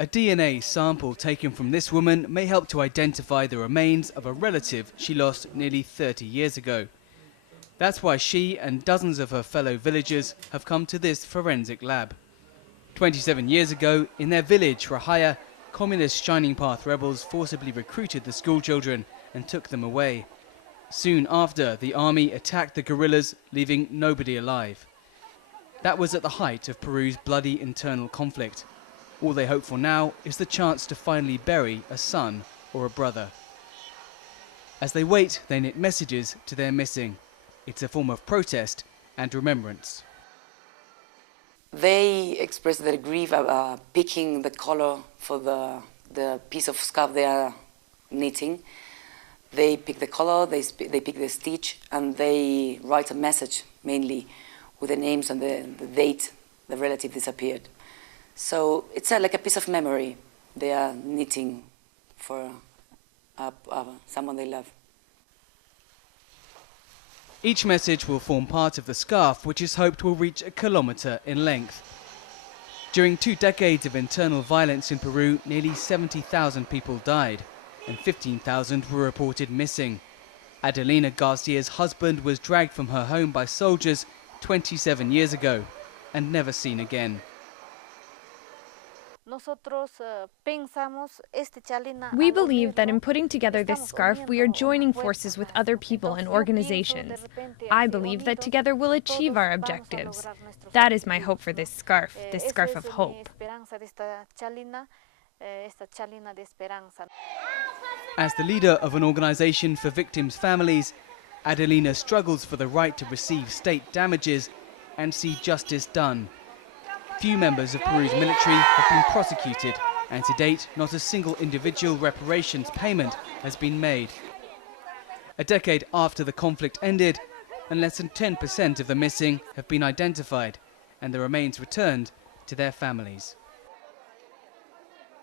A DNA sample taken from this woman may help to identify the remains of a relative she lost nearly 30 years ago. That's why she and dozens of her fellow villagers have come to this forensic lab. 27 years ago, in their village, Rahaya, communist Shining Path rebels forcibly recruited the schoolchildren and took them away. Soon after, the army attacked the guerrillas, leaving nobody alive. That was at the height of Peru's bloody internal conflict. All they hope for now is the chance to finally bury a son or a brother. As they wait, they knit messages to their missing. It's a form of protest and remembrance. They express their grief picking the color for the piece of scarf they are knitting. They pick the color, they pick the stitch, and they write a message, mainly with the names and the date the relative disappeared. So it's like a piece of memory they are knitting for someone they love. Each message will form part of the scarf, which is hoped will reach a kilometre in length. During 2 decades of internal violence in Peru, nearly 70,000 people died and 15,000 were reported missing. Adelina Garcia's husband was dragged from her home by soldiers 27 years ago and never seen again. We believe that in putting together this scarf, we are joining forces with other people and organizations. I believe that together we'll achieve our objectives. That is my hope for this scarf of hope. As the leader of an organization for victims' families, Adelina struggles for the right to receive state damages and see justice done. Few members of Peru's military have been prosecuted, and to date, not a single individual reparations payment has been made. A decade after the conflict ended, and less than 10% of the missing have been identified, and the remains returned to their families.